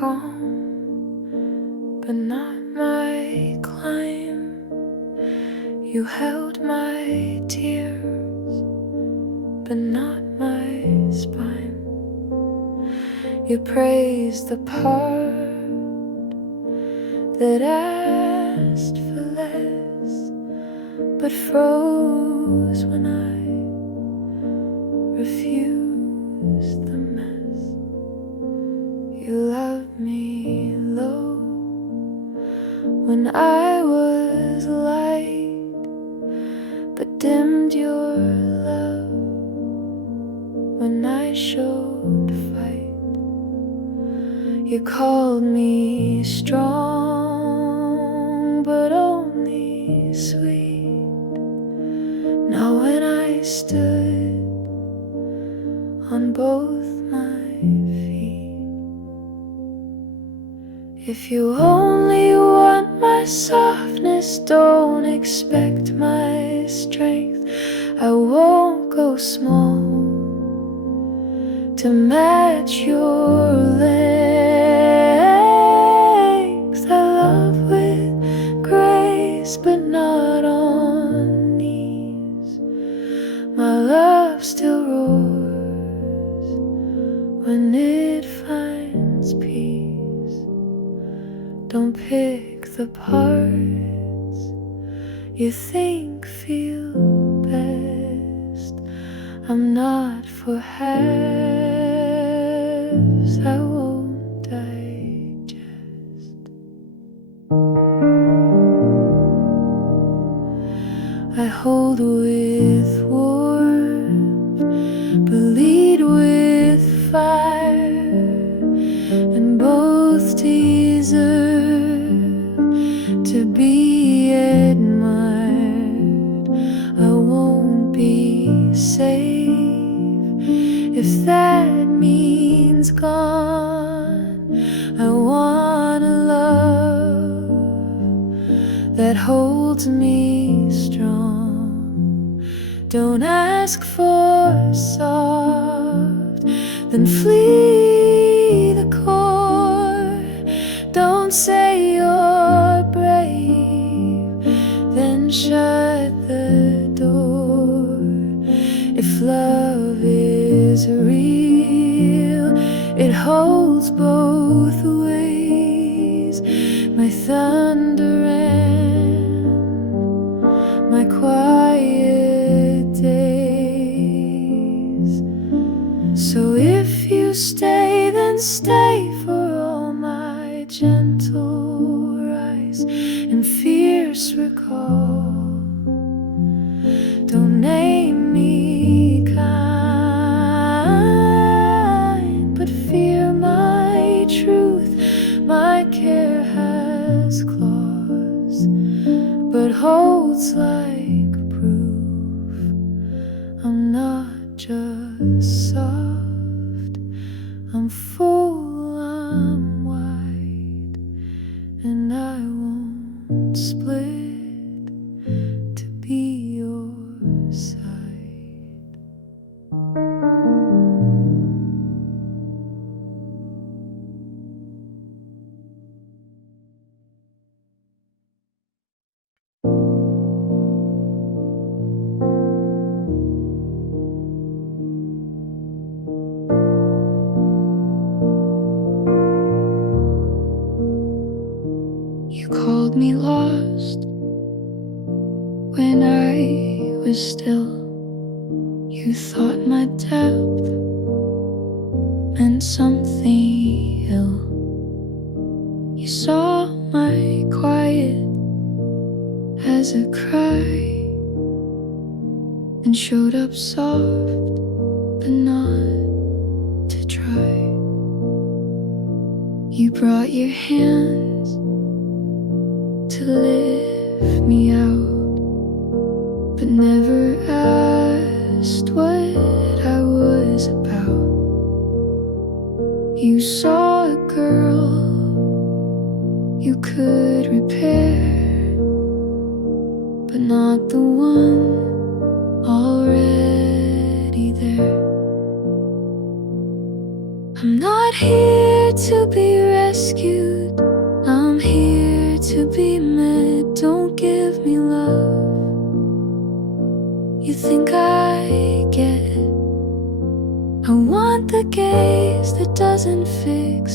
calm, but not my climb. You held my tears, but not my spine. You praised the part that asked for less, but froze when I refused the mess. You loved me low when I was light, but dimmed your love when I showed fight. You called me strong, but only sweet. Now when I stood on both my feet, if you only want my softness, don't expect my strength. I won't go small to match your length. I love with grace, but not on knees. My love still roars when it finds peace. Don't pick the parts you think feel best. I'm not for halves, I won't digest. I hold with warmth, but lead with fire, and both deserve to be admired. I won't be safe if that means gone. I want a love that holds me strong. Don't ask for soft, then flee the core. Don't say you're brave, then shut the door. If love is real, it holds both ways. My thunder and my quiet days. So if you stay, then stay for all my gentle rise and fierce recall. Don't name me kind, but fear my truth. My care has claws, but holds like proof. I'm not just soft, I'm full, I'm wide, and I won't split to be your side. You called me lost when I was still. You thought my depth meant something ill. You saw my quiet as a cry and showed up soft, but not to try. You brought your hands to lift me out, but never asked what I was about. You saw a girl you could repair, but not the one already there. I'm not here to be rescued,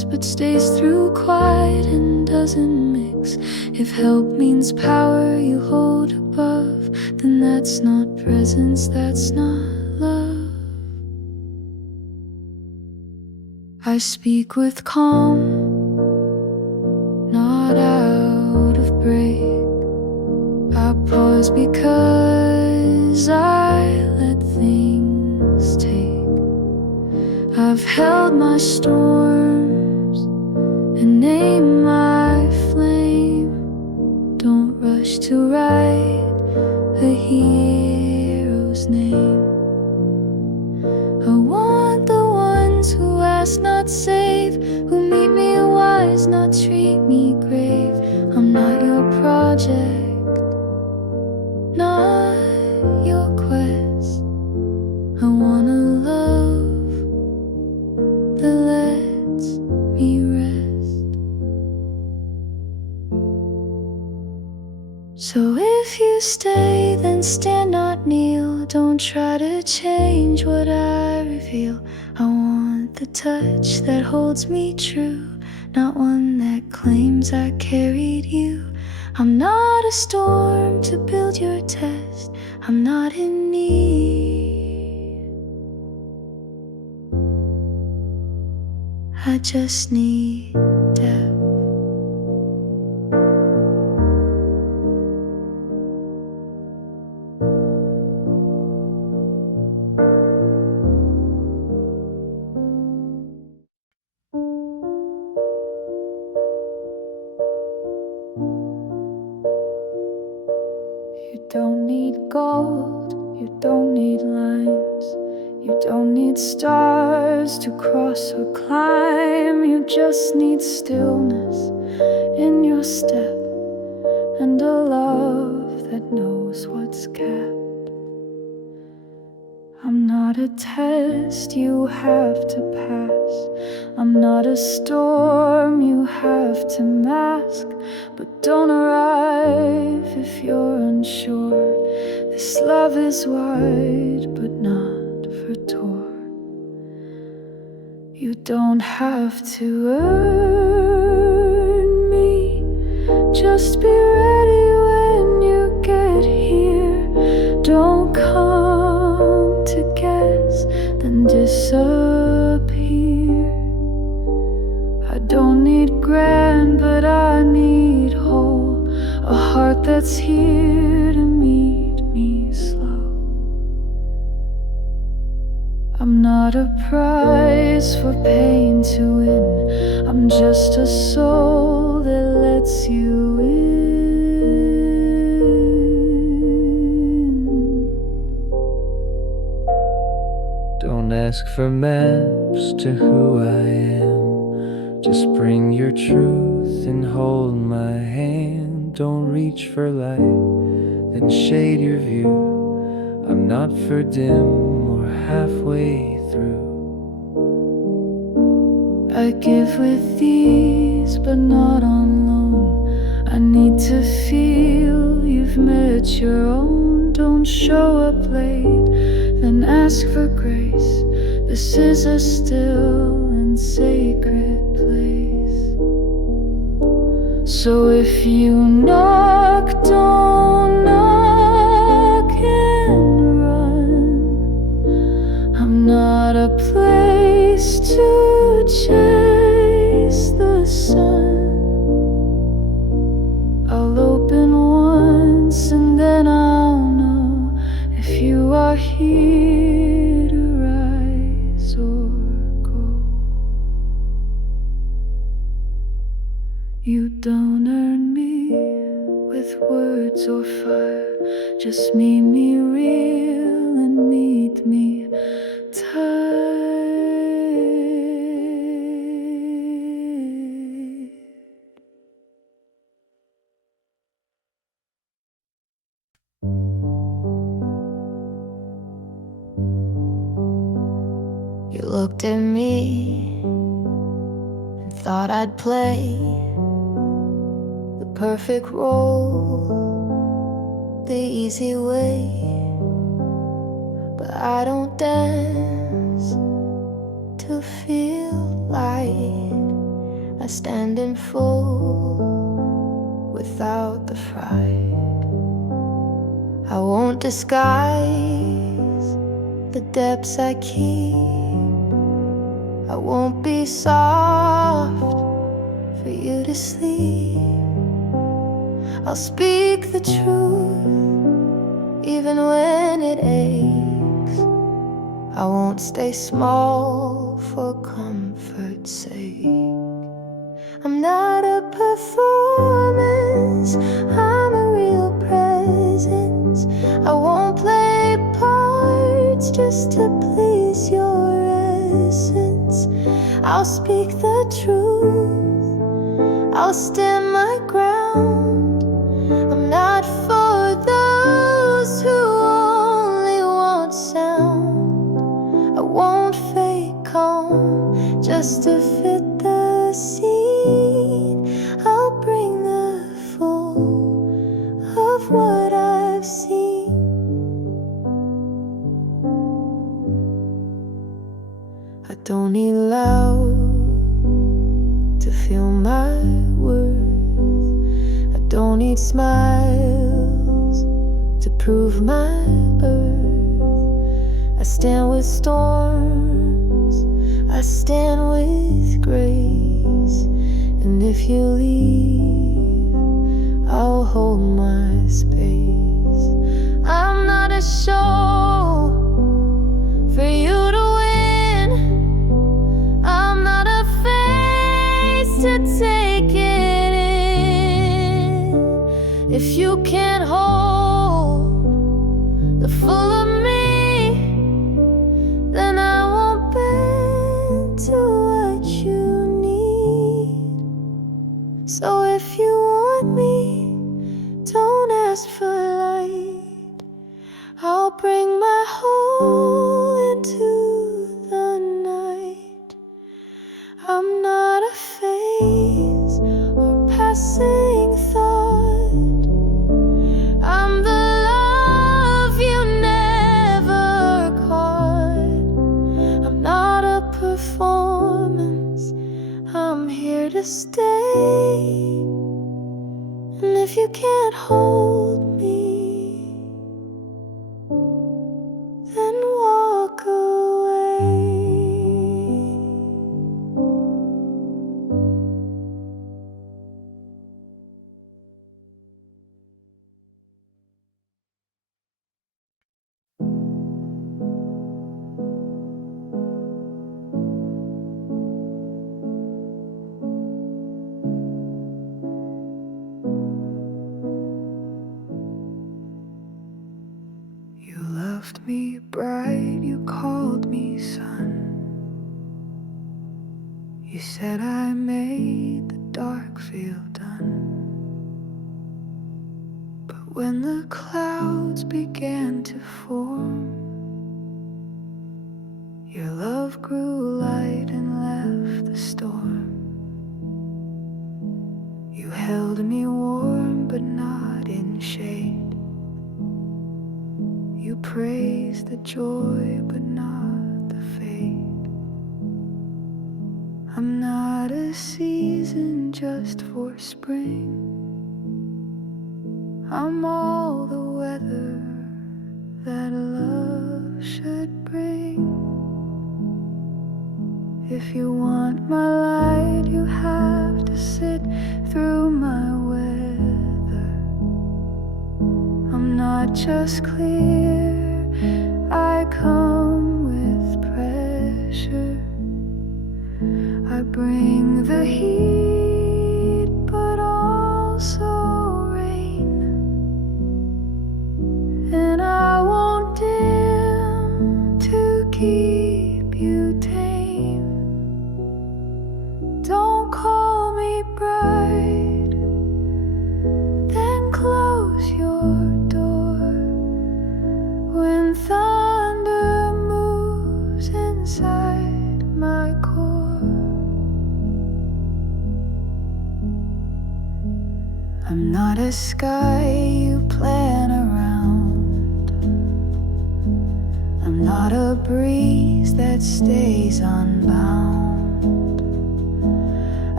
but stays through quiet and doesn't mix. If help means power you hold above, then that's not presence, that's not love. I speak with calm, not out of break. I pause because I let things take. I've held my storms and named my flame. Don't rush to write a hero's name. I want the ones who ask, not save, who meet me wise, not treat me grave. I'm not your project, not your quest. I wanna love that lets me rest. So if you stay, then stand, not kneel. Don't try to change what I reveal. I want the touch that holds me true, not one that claims I carried you. I'm not a storm to build your test. I'm not in need. I just need depth. You don't need gold, you don't need lines, you don't need stars to cross or climb. You just need stillness in your step and a love that knows what's kept. I'm not a test you have to pass. I'm not a storm you have to mask. But don't arrive if you're unsure. This love is wide but not for tour. You don't have to earn me. Just be ready when you get here. Don't come to guess, then disappear. I don't need grand, but I need whole. A heart that's here to meet me slow. I'm not a prize for paying to win. I'm just a soul that lets you in. Don't ask for maps to who I am. Just bring your truth and hold my hand. Don't reach for light, then shade your view. I'm not for dim or halfway through. I give with ease, but not on loan. I need to feel you've met your own. Don't show up late, then ask for grace. This is a still and sacred place. So if you knock, don't knock and run. I'm not a place to chase the sun. I'll open once and then I'll know if you are here to rise or go. You don't earn me with words or fire. Just meet me real and meet me tight. You looked at me and thought I'd play the perfect role, the easy way. But I don't dance to feel light. I stand in full without the fright. I won't disguise the depths I keep. I won't be soft for you to sleep. I'll speak the truth even when it aches. I won't stay small for comfort's sake. I'm not a performance, I'm a real presence. I won't play parts just to please your essence. I'll speak the truth, I'll stand my ground. I'm not for those who only want sound. I won't fake calm just to fit the scene. I'll bring the full of what I've seen. I don't need loud to feel my worth. I don't need smiles to prove my earth. I stand with storms, I stand with grace. And if you leave, I'll hold my space. I'm not a show for you to win. I'm not a face to take it in. If you can't hold the full of me, then I won't bend to what you need. So if you want me, don't ask for light. I'll bring my whole into the night. I'm not a phase or passing thought. I'm the love you never caught. I'm not a performance, I'm here to stay. And if you can't hold me, then walk away. You loved me bright, you called me son. You said I made the dark feel done. But when the clouds began to form, your love grew light and left the storm. You held me warm but not in shade. You praised the joy but not the fate. I'm not a season just for spring. I'm all the weather that love should bring. If you want my light, you have to sit through my weather. I'm not just clear, I come with pressure. I bring the heat, but also rain. And I won't dim to keep you tame. Don't call me bright, then close your door. When thunder moves inside my core, I'm not a sky you plan around. I'm not a breeze that stays unbound. I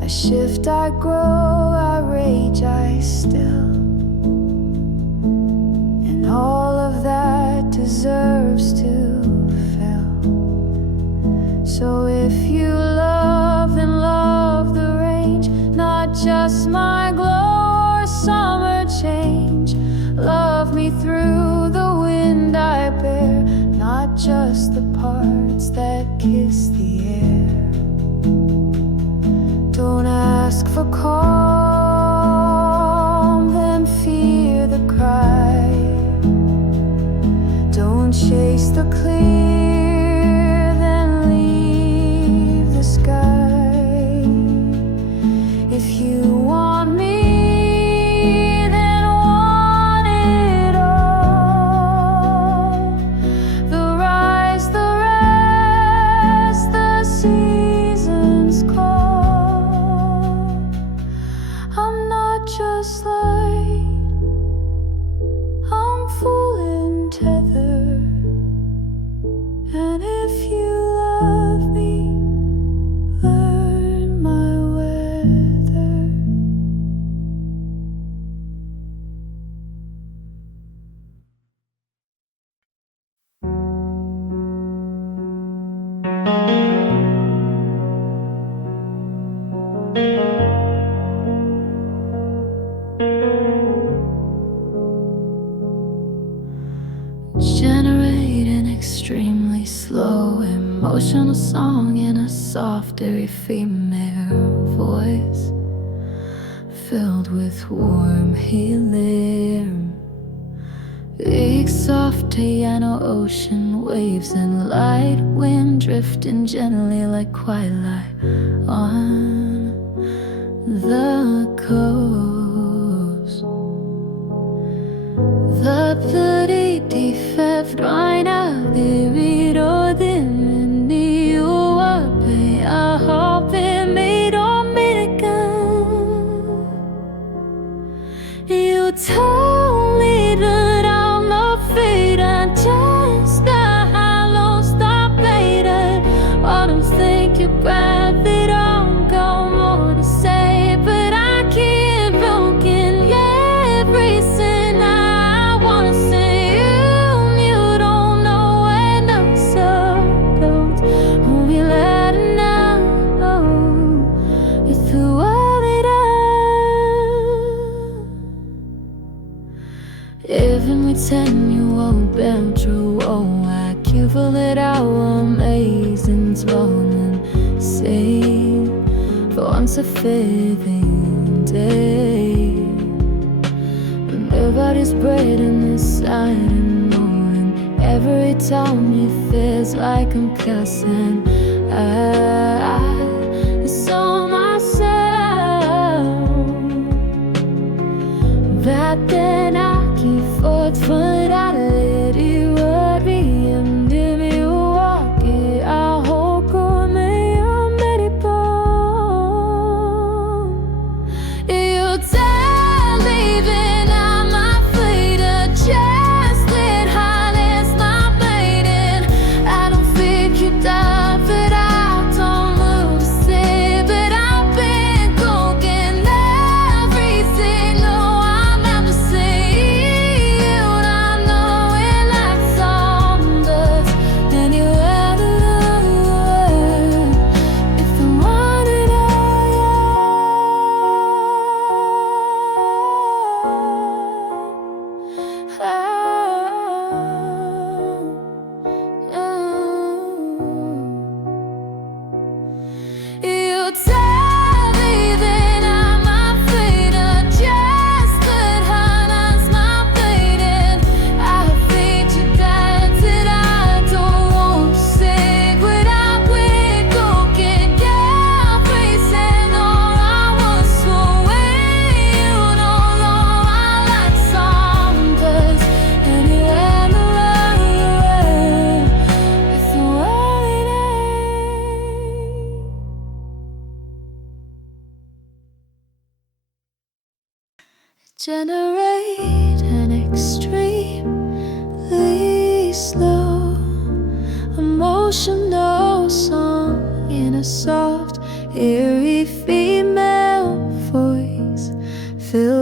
I shift, I grow, I rage, I still. And all of that deserves to fail. So if you love, then love the range, not just my glow or summer change. Love me through the wind I bear, not just the parts that kiss the air. Don't ask for calm, then fear the cry. Don't chase the clear, then leave the sky. If you want me, then want it all. The rise, the rest, the seasons call. I'm not just light, I'm full and tethered. And if you love me, learn my weather. Generate an extremely slow emotional song in a soft, airy female voice, filled with warm helium. Big soft piano ocean waves and light wind drifting gently like twilight on the coast. The petit fevroina virido dimini uape a hope me dominican. You told me that I'm afraid I just got lost, I faded. What I'm thinking about it all, got more to say, but I can't broken every sin I wanna say. You don't know when I'm so cold. Only let it know you threw all it out. Even with 10 you won't been true. Oh, I keep it out amazing morning. Same for once a fitting day. When everybody's breathing this silent morning, every time it feels like I'm cussing. It's all myself. But then I keep forth for that lady worry and give me a walk it. I hope me a medipon. You tell me that I'm afraid of just it high, it's not mating. I don't think you die, but I don't know to say. But I've been cooking everything. No, I'm not to say you. I know it like zombies. And you had to learn if I wanted You tell me that I'm afraid of just good honey's my fading. I think you died that I don't want to say. But I've been cooking everything all I was away. You don't know I like zombies. And you had to learn if you wanted it. Generate an extremely slow emotional song in a soft, airy female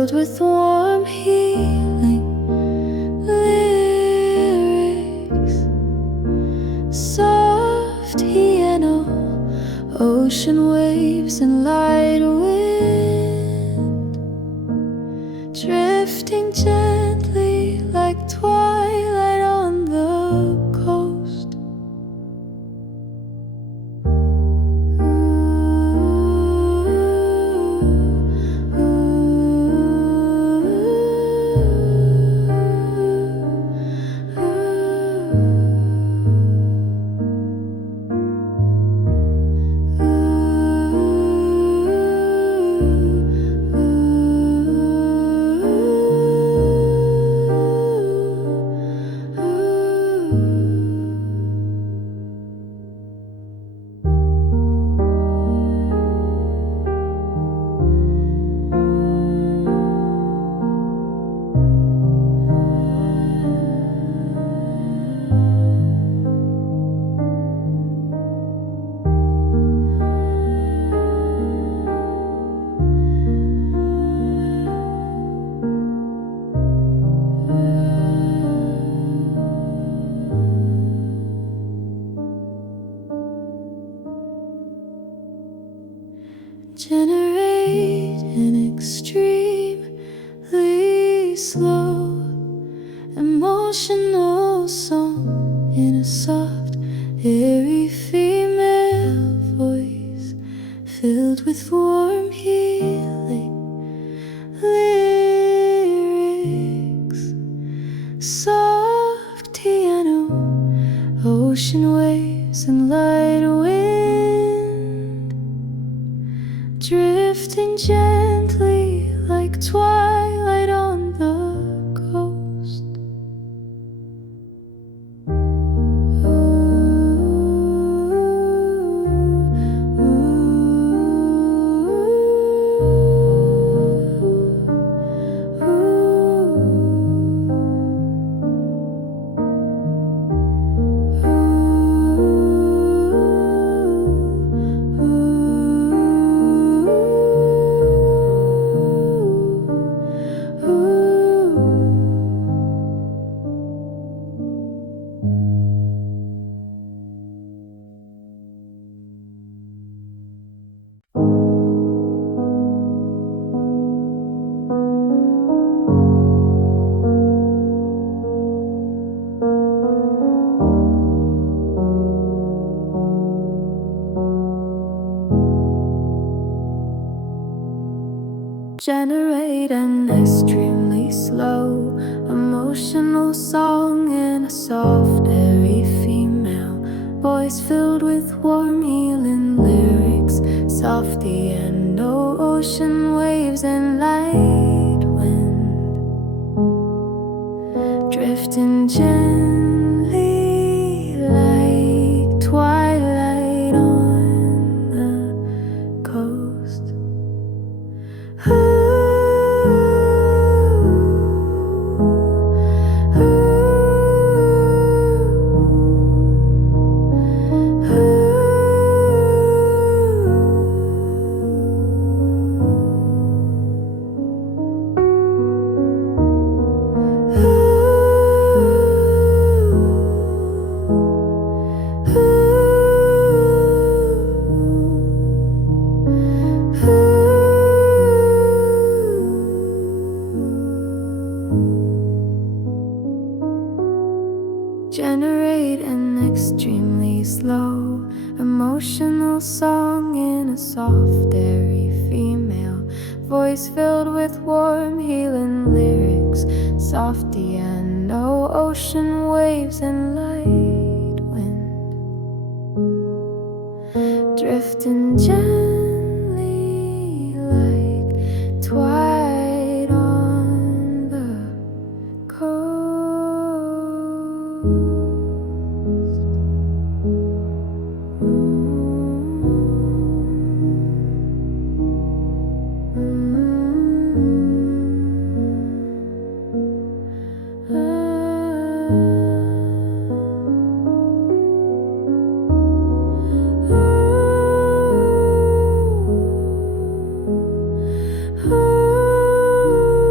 filled with warm healing lyrics. Soft piano, ocean waves and light wind, drifting gently like twilight on the coast. Generate an extremely slow emotional song in a soft, airy female voice, filled with warm healing lyrics. Soft piano, ocean waves and light wind, drifting gently like twilight on the coast. Generate an extremely slow emotional song in a soft, airy female voice, filled with warm healing lyrics. Soft piano, ocean waves and light wind, drifting gently like twilight on the coast. Generate an extremely slow emotional song in a soft, airy female voice, filled with warm healing lyrics. Soft piano, ocean waves and light wind, drifting gently like twilight on the coast.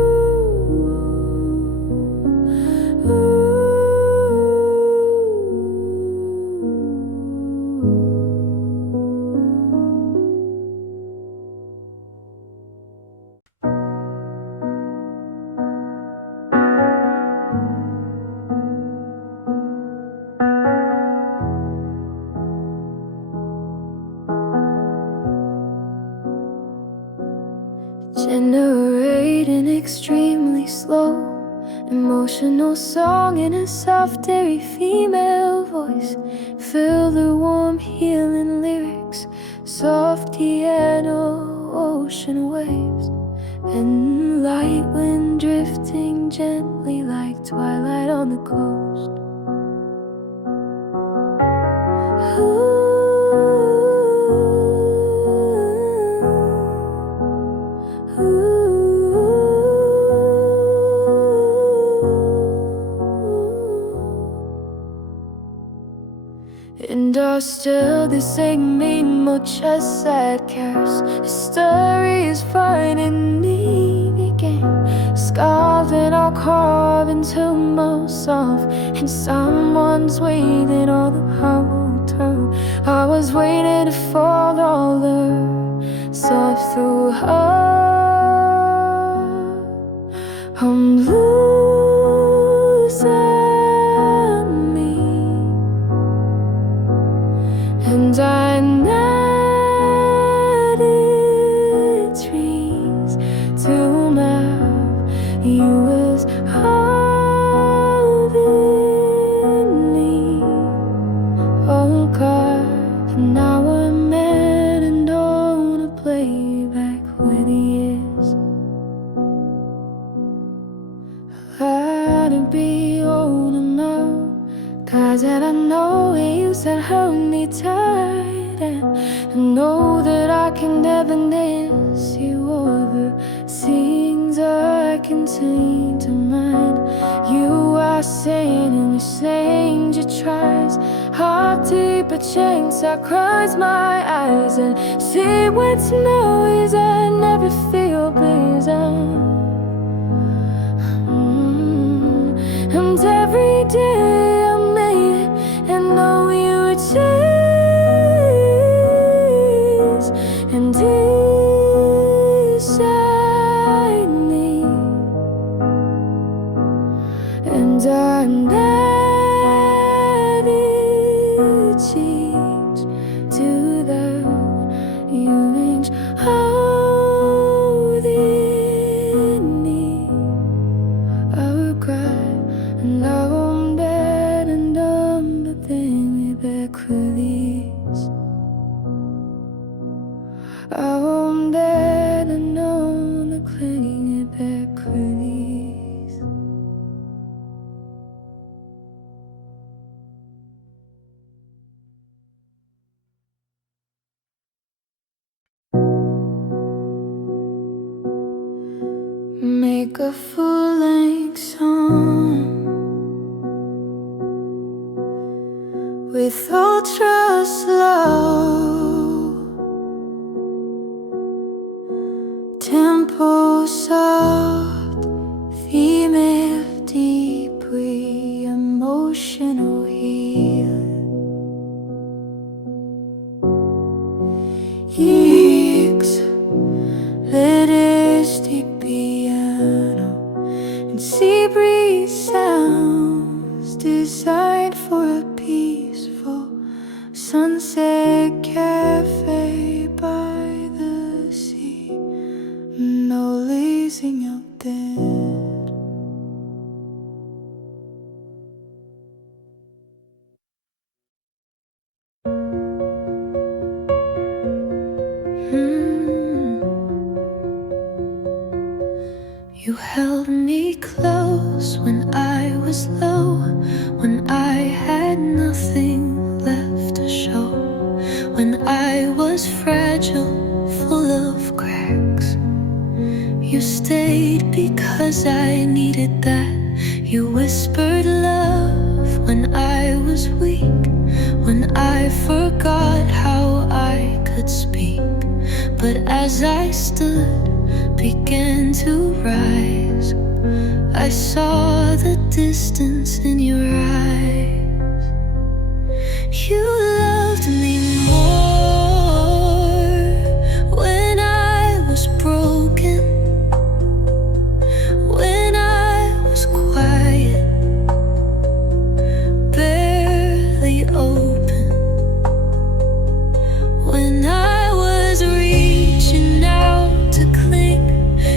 Generate an extremely slow emotional song in a soft, airy female voice. Fill the warm, healing lyrics, soft piano, ocean waves, and light wind drifting gently like twilight on the coast. And still this ain't mean much as sad cares. The story is finding me again, scarving or carving to myself, and someone's waiting on the whole turn. I was waiting to fall all the soft through her. I'm losing me, and I netted trees to map you as holding me. Oh God, and now I'm mad and on a playback with years. I'd be on and up, guys that I know you said held me tight, and I know that I can never miss you over things I can seem to mind. You are saying and you're saying you tries heart deep a chance. I close my eyes and see what's noise. I never feel pleased. And every day I made it and know you would chase and decide me, and I never change to the you range holding me. I will cry, and now I'm dead and dumb, but bring me back with these. I'm dead and numb, but bring me back with these. Make a full-length song with ultra slow tempo, soft female, deeply emotional heal. Let it deep piano and sea breeze sounds designed for a peaceful sunset cafe by the sea. No lazing out there. You held me close when I was low, when I had nothing left to show, when I was fragile, full of cracks. You stayed because I needed that. You whispered love when I was weak, when I forgot how I could speak. But as I stood, began to rise, I saw the distance in your eyes. You loved me more when I was broken, when I was quiet, barely open, when I was reaching out to cling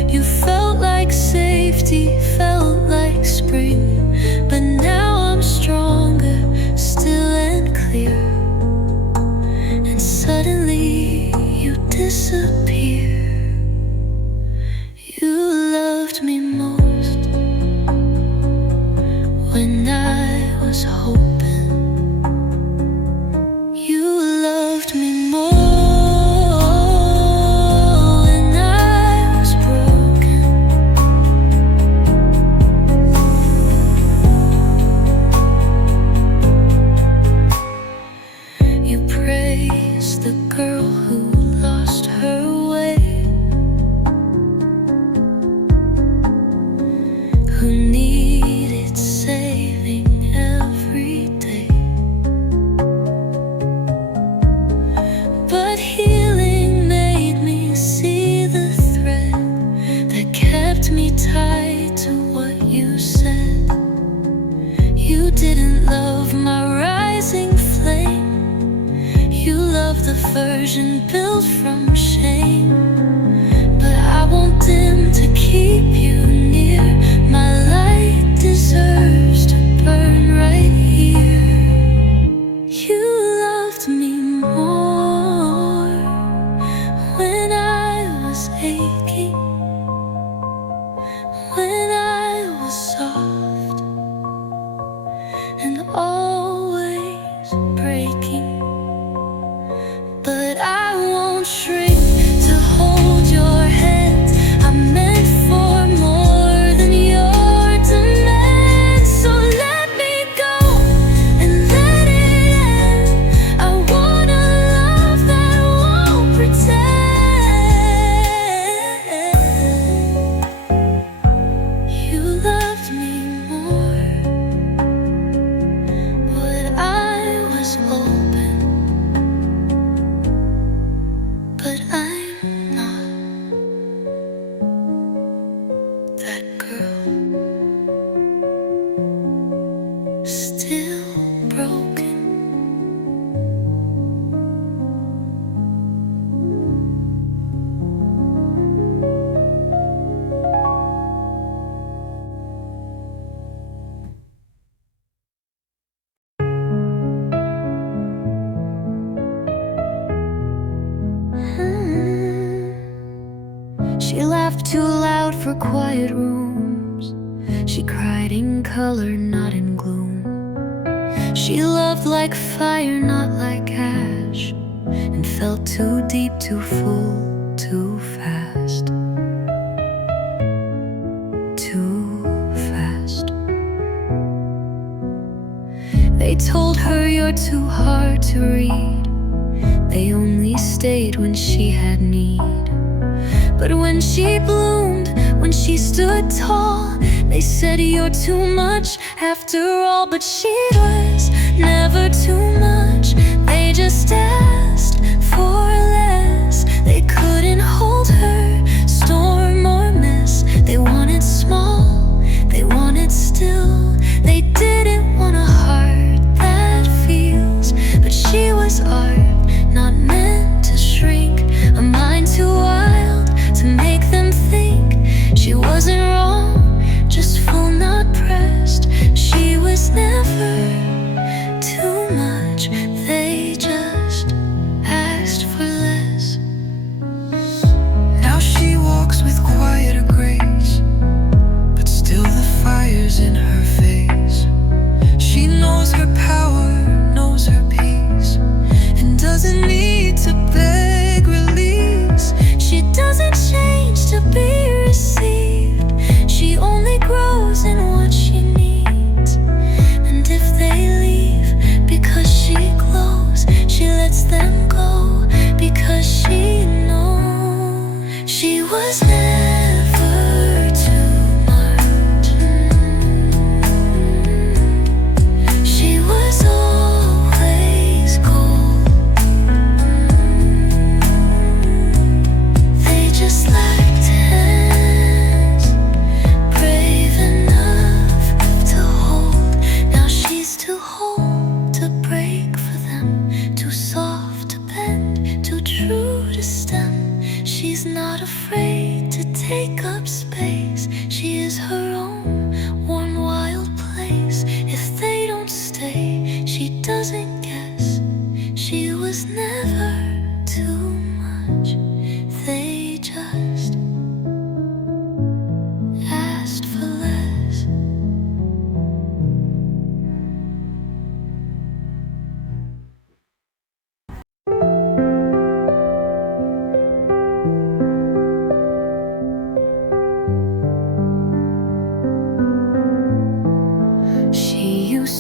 60 felt like spring, but now I'm stronger, still and clear. And suddenly you disappear. You loved me most when I was hoping. You loved me more when I was broken. You praised the girl who lost her way, who needed saving every day. But healing made me see the thread that kept me tied to what you said. You didn't love my rising flame, you loved the version built from shame. But I won't dim to keep you near. My light deserves to burn right here. You loved me more when I was aching, when I was soft and always breaking. But I won't shrink to hold your hands. I'm meant for more than your demands. So let me go and let it end. I want a love that won't pretend. You loved me more, but I was open. But I'm not that girl, still broken. She laughed too loud for quiet rooms. She cried in color, not in gloom. She loved like fire, not like ash, and felt too deep, too full, too fast. Too fast. They told her you're too hard to read. They only stayed when she had need. But when she bloomed, when she stood tall, they said you're too much after all. But she was never too much. They just asked for less. They couldn't hold her, storm or mess. They wanted small, they wanted still. They didn't want a heart that feels. But she was art, not meant to shrink. A mind too wild to make them think. She wasn't wrong, just full, not pressed. She was never too much. They just asked for less. Now she walks with quieter grace, but still the fire's in her face. She knows her power, knows her peace, and doesn't need to beg release. She doesn't change to be received. She only grows in what she needs. And if they leave because she glows, she lets them go because she knows she was never too much. She was always gold. They just lacked hands brave enough to hold. Now she's too whole to break for them, too soft to bend, too true to stem. She's not afraid to take up space. She is her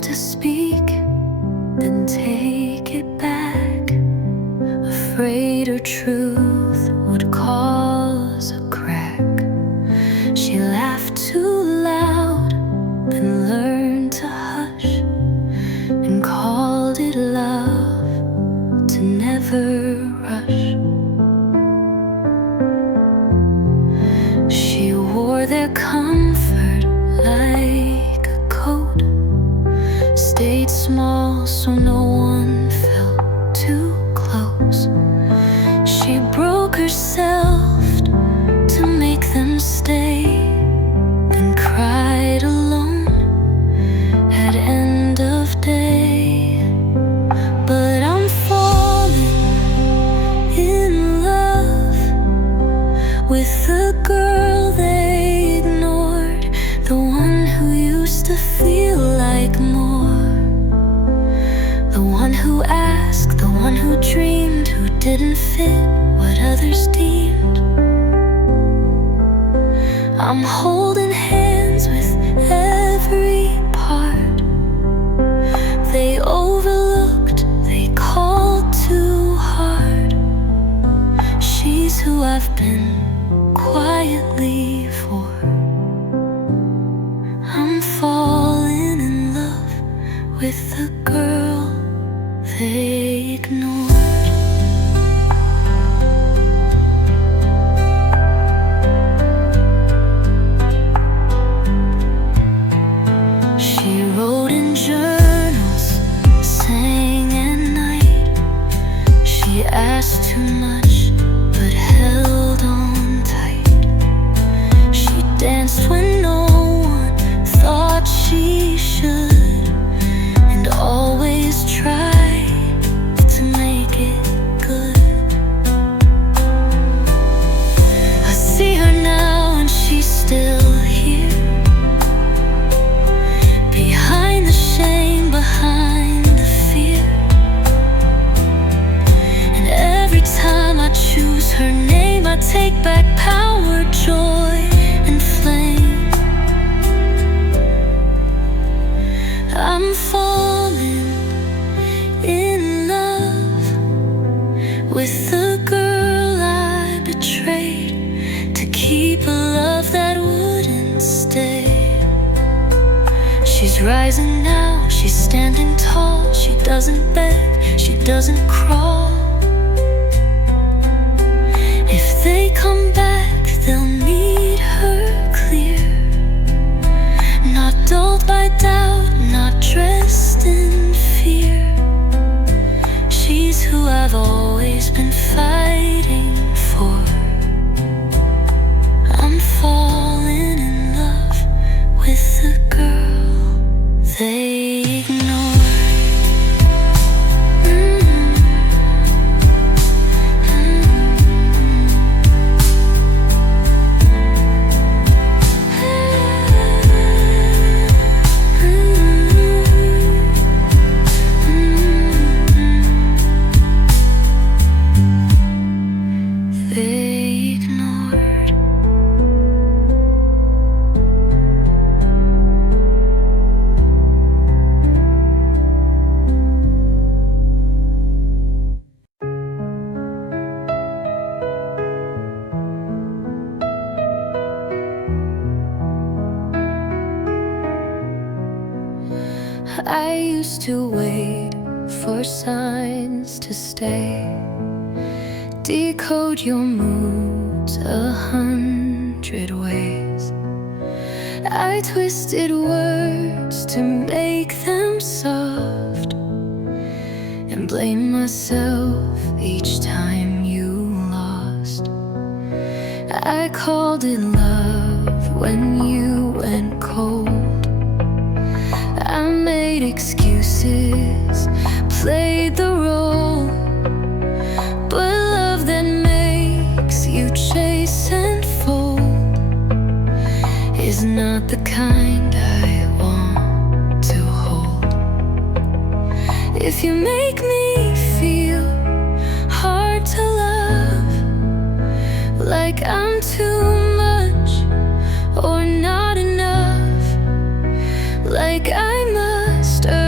to speak, then take it back, afraid her truth would cause a crack. She laughed too loud, then learned to hush, and called it love to never rush. She wore their comfort like a coat, stayed small so no one felt too close. She broke herself to make them stay, then cried alone at end of day. But I'm falling in love with the girl they ignored, the one who used to feel like more, the one who asked, the one who dreamed, who didn't fit what others deemed. I'm holding hands with every part they overlooked, they called too hard. She's who I've been quietly for. I'm falling in love with the girl they ignored. She wrote in journals, sang at night. She asked too much, but held on tight. She danced when no one thought she should, and always tried to make it good. I see her now and she's still here, behind the shame, behind the fear. And every time I choose her name, I take back power, joy, and flame. I'm falling in love with the girl I betrayed to keep a love that wouldn't stay. She's rising now, she's standing tall. She doesn't beg, she doesn't crawl. If they come back, they'll meet her clear, not dulled by doubt, not dressed in fear. She's who I've always been fighting for. I'm falling in love with the girl they ignored. They ignored. I used to wait for signs to stay, decode your moods 100 ways. I twisted words to make them soft, and blamed myself each time you lost. I called it love when you went cold. I made excuses, played the role, but love that makes you chase and fold is not the kind I want to hold. If you make me feel hard to love, like I'm too much or not enough, like I must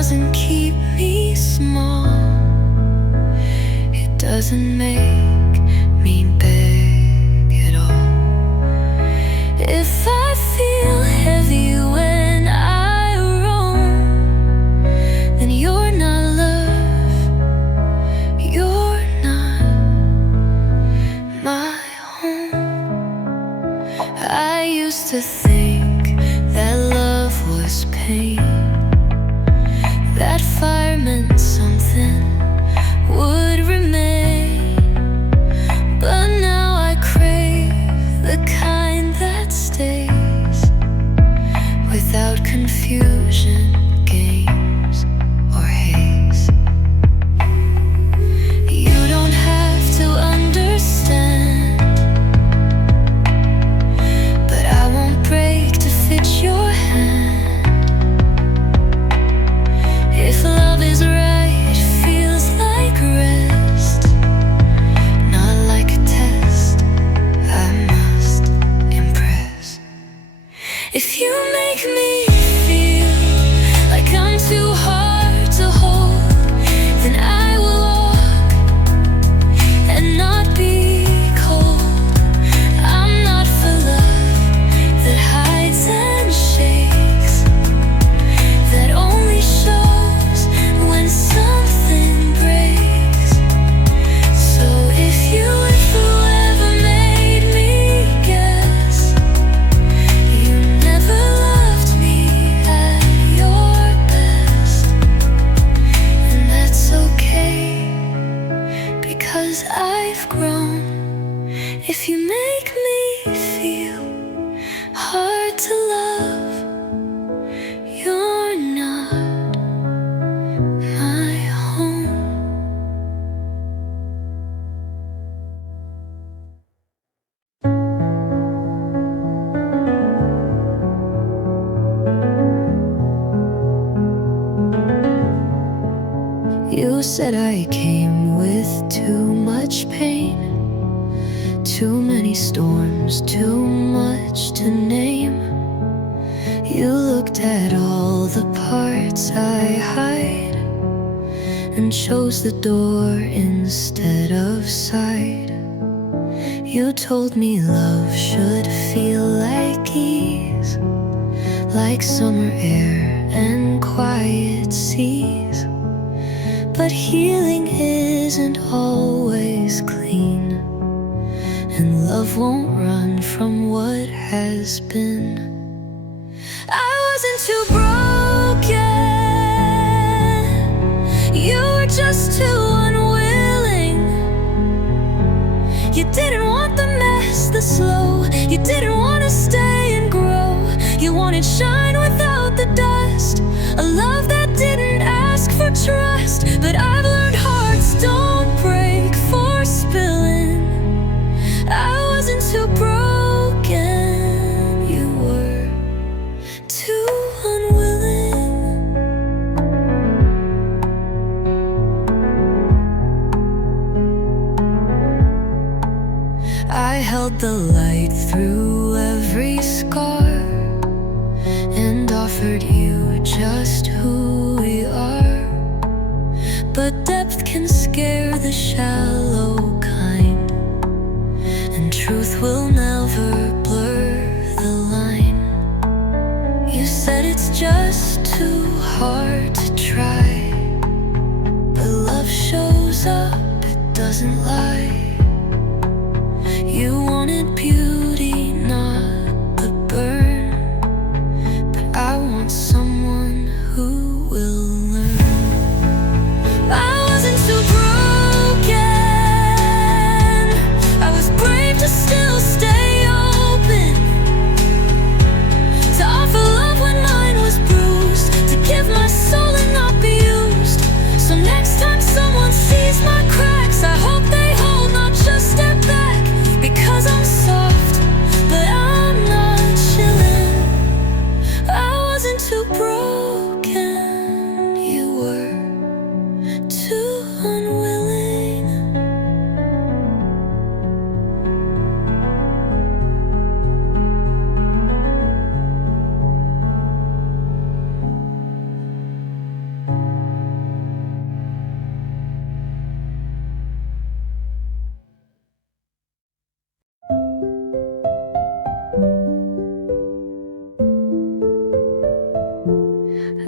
doesn't keep me small. It doesn't make me beg at all. If I feel heavy when I roam, then you're not love, you're not my home. I used to think that love was pain, that fire meant something would remain. But now I crave the kind that stays, without confusion, games, or haze. You don't have to understand, but I won't break to fit your hand. If love is right, it feels like rest, not like a test I must impress. If you make me feel like I'm too hard to hold, then I will walk and not be cold. I'm not for love that hides and shakes, that only shows when something breaks. So if you and whoever made me guess, you never loved me at your best, and that's okay, because I've grown. If you make me feel hard to love, you're not my home. You said I came with too much pain, too many storms, too much to name. You looked at all the parts I hide and chose the door instead of side. You told me love should feel like ease, like summer air and quiet seas. But healing isn't always clean, and love won't run from what has been. I wasn't too broken, you were just too unwilling. You didn't want the mess, the slow. You didn't want to stay and grow. You wanted shine without the dust, a love that didn't ask for trust. But I've learned hearts don't break for spilling. I wasn't too broken, you were too unwilling. I held the light through every scar and offered you just who we are. But depth can scare the shallow kind, and truth will never blur the line. You said it's just too hard to try, but love shows up, it doesn't lie. You wanted beauty, not the burn, but I want someone who will learn. I wasn't too broken, I was brave to still stay open, to offer love when mine was bruised, to give my soul and not be used. So next time someone sees my cracks, I hope they hold, not just step back. Because I'm soft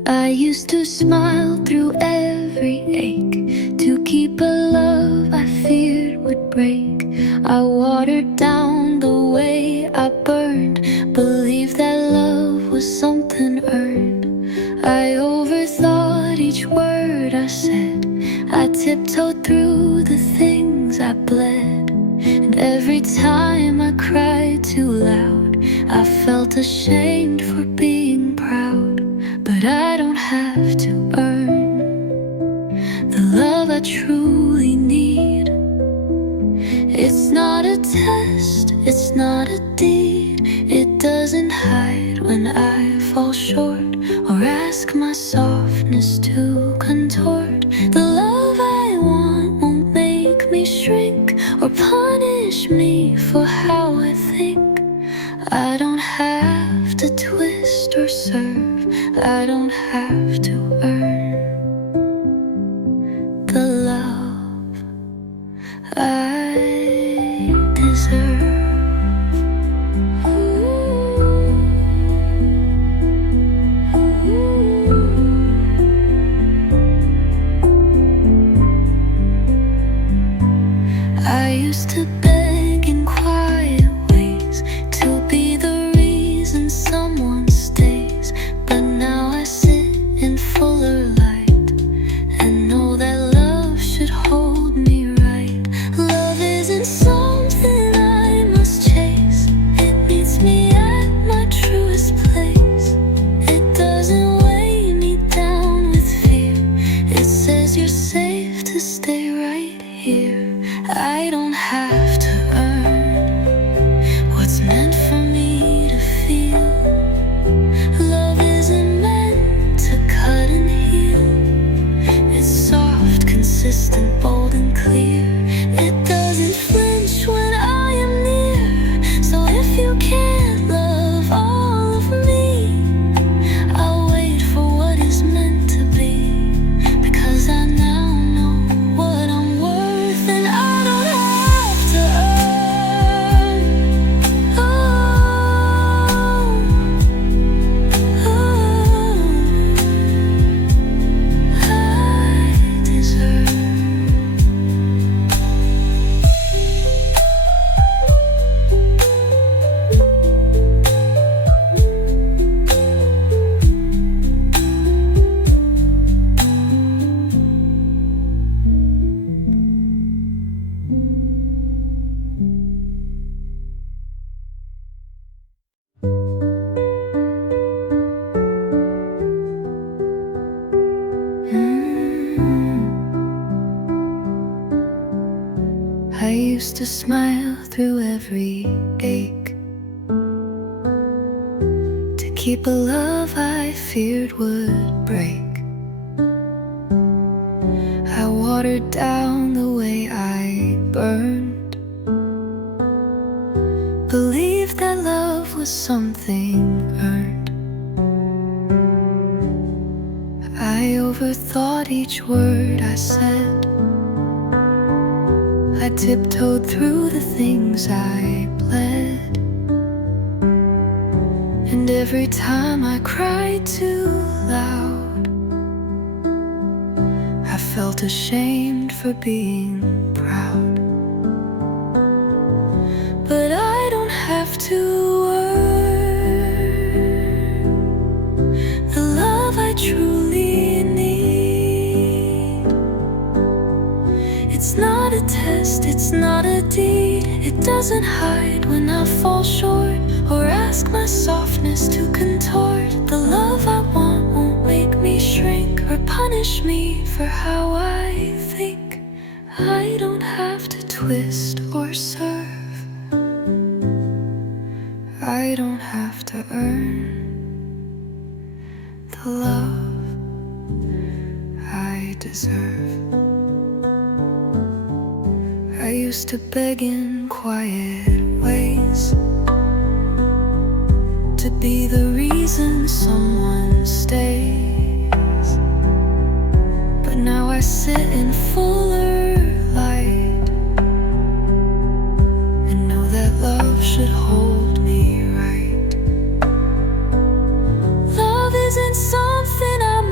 I used to smile through every ache to keep a love I feared would break. I watered down the way I burned, believed that love was something earned. I overthought each word I said, I tiptoed through the things I bled. And every time I cried too loud, I felt ashamed for being proud. But I don't have to earn the love I truly need. It's not a test, it's not a deed. It doesn't hide when I fall short or ask my softness to contort. The love I want won't make me shrink or punish me for how I think. I don't have to twist or serve, I don't have to earn the love I deserve. I used to beg in quiet ways to be the reason someone stays, but now I sit in fuller light and know that love should hold me right. Love isn't something I must chase, it meets me at my truest place. It doesn't weigh me down with fear, it says you're safe to stay right here. I don't have to earn what's meant for me to feel. Love isn't meant to cut and heal. It's soft, consistent, bold and clear. It doesn't flinch when I am near. So if you can't love all of me, I'll wait for what is meant to be, because I now know what I'm worth, and I don't have to earn. Oh, I deserve. I used to smile through every ache to keep a love I feared would break. I watered down the way I burned, believed that love was something earned. I overthought each word I said, I tiptoed through the things I bled. And every time I cried too loud, I felt ashamed for being proud. But I don't have to earn the love I truly need. It's not a test, it's not a deed. It doesn't hide when I fall short or ask my softness to contort. The love I want won't make me shrink or punish me for how I think. I don't have to twist or serve, I don't have to earn the love I deserve. I used to beg in quiet ways to be the reason someone stays, but now I sit in fuller light and know that love should hold me right. Love isn't something I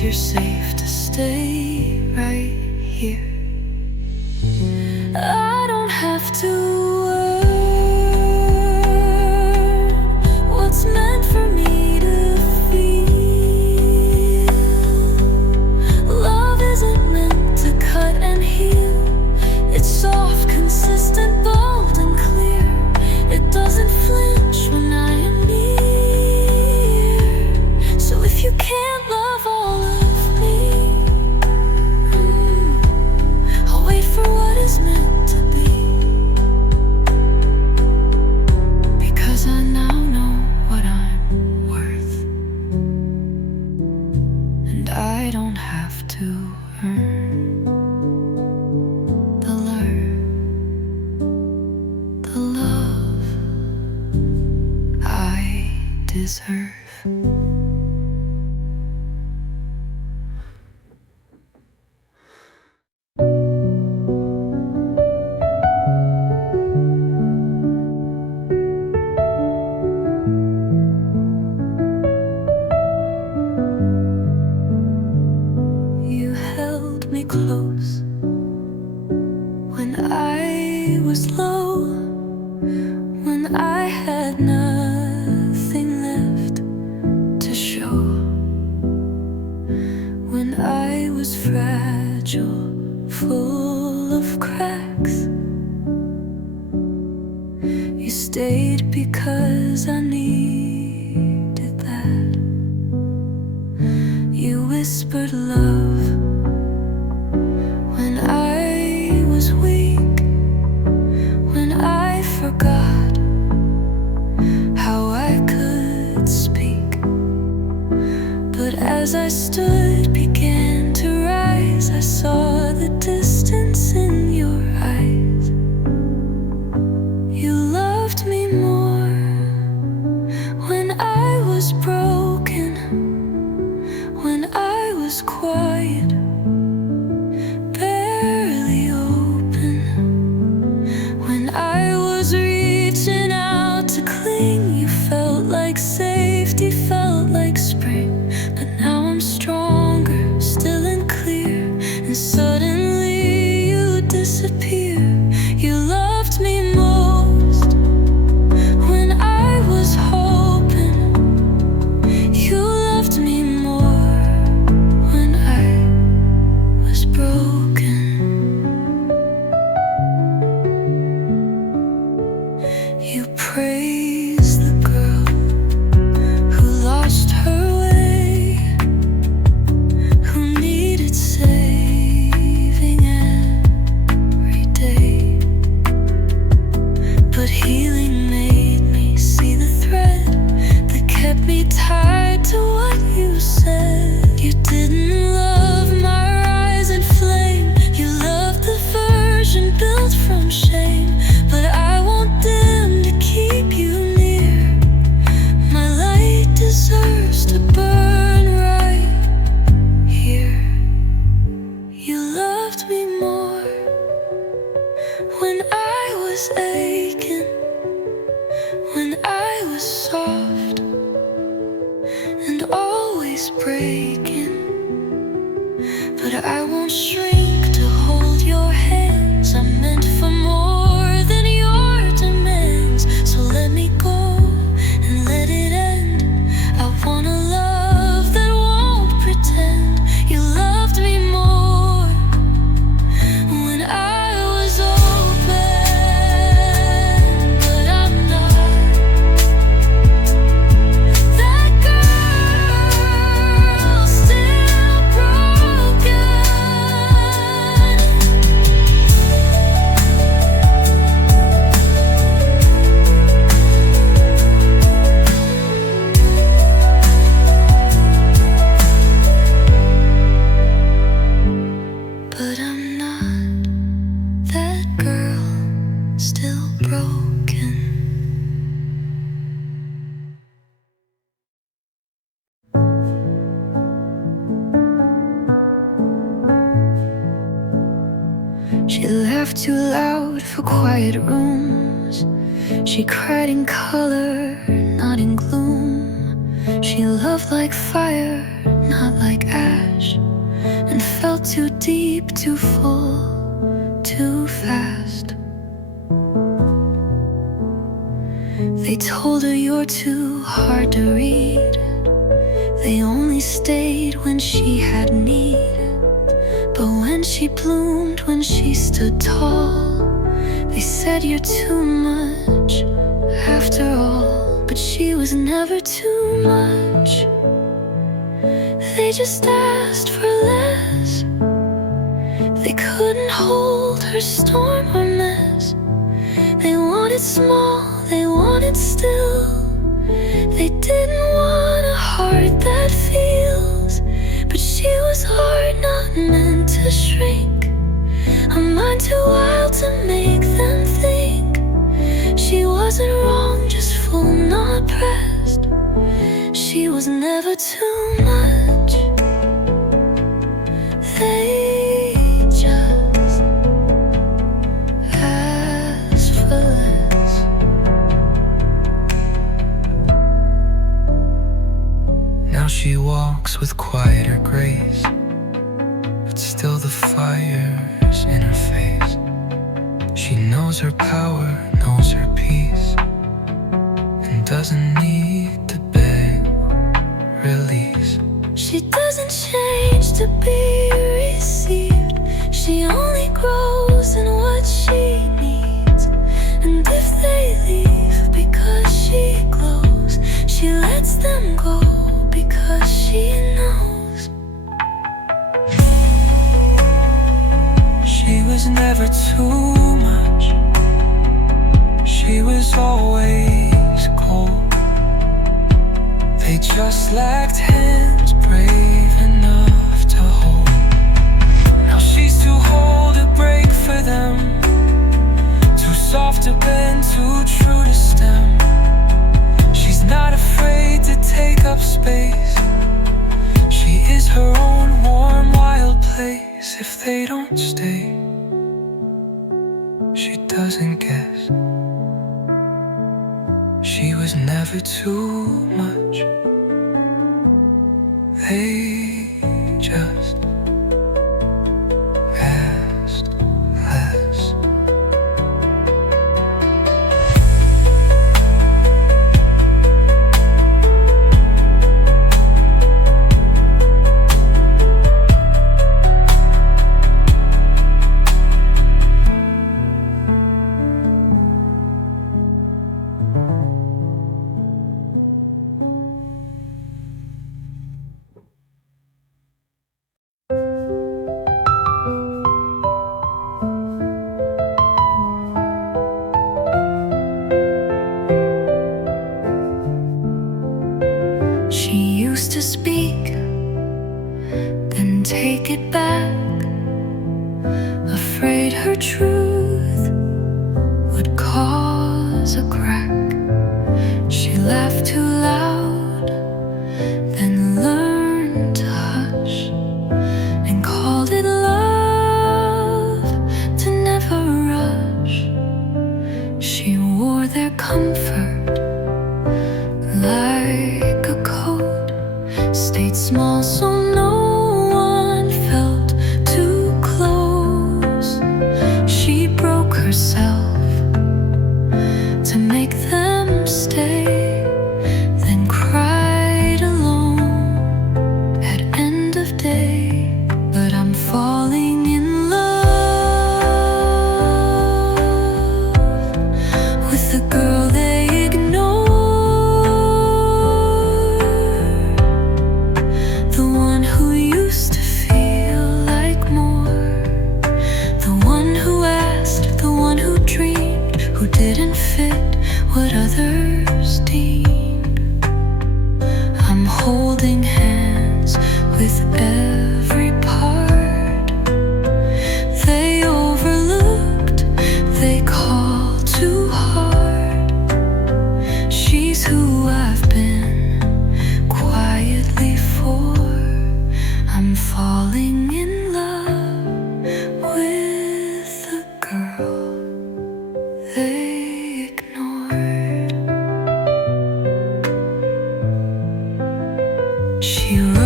'cause you're safe to stay right here. I don't have to earn what's meant for me to feel. Love isn't meant to cut and heal. It's soft, consistent, bold and clear. It doesn't flinch when I am near. So if you can't love all of me, I'll wait for what is meant to be. Because I now know what I'm worth, and I don't have to earn the love I deserve. You held me close when I was low, when I had nothing left to show, when I was fragile, full of cracks. You stayed because I needed that. You whispered love when I was weak, when I forgot how I could speak. But as I stood, began to rise, I saw the distance in your eyes. You loved me more when I was broken, when I was quiet, barely open, when I was reaching out to cling. You felt like safety, felt like spring. But now I'm stronger, still and clear, and suddenly you disappear. You loved me most when I was hoping. You loved me more when I was broken. You praised the girl who lost her way, who needed saving every day. But healing made me see the thread that kept me tied to what you said. You didn't love my rise and flame. You loved the version built from shame. But I won't dim to keep you near. My light deserves to burn right here. You loved me more when I was aching, when I was soft and always breaking. But I won't shrink to hold your hands. I'm meant for more than your demands. So let me go and let it end. I want a love that won't pretend. You loved me more when I was open. But I'm not that girl, still broken. But I'm not that girl, still broken. She laughed too loud for quiet rooms. She cried in color, not in gloom. She loved like fire, not like ash, and felt too deep, too full, too fast. They told her you're too hard to read. They only stayed when she had need. But when she bloomed, when she stood tall, they said you're too much after all. But she was never too much. They just asked for less. They couldn't hold her storm or mess. They wanted small, they wanted still. They didn't want a heart that feels. But she was hard, not meant to shrink. A mind too wild to make them think. She wasn't wrong, just full, not pressed. She was never too much. They just asked for less. Now she walks with quieter grace, but still the fire's in her face. She knows her power, knows her peace, and doesn't need to beg release. She doesn't change to be received. She only grows in what she needs. And if they leave because she glows, she lets them go because she knows. She was never too much. She was always cold. They just lacked hands brave enough to hold. Now she's too whole to break for them, too soft to bend, too true to stem. She's not afraid to take up space. She is her own warm, wild place. If they don't stay, she doesn't guess. She was never too much. They just asked less. She used to speak, then take it back, afraid her truth would cause a crack. She laughed too loud, then learned to hush, and called it love to never rush. She wore their comfort like a coat, stayed small so no one felt too close. She broke herself to make them stay, then cried alone at end of day. But I'm falling in love with the girl they ignore. Didn't fit what others deemed. I'm holding hands with every part they overlooked, they call too hard. She's who I've been quietly for. I'm falling in love with the girl they ignored. She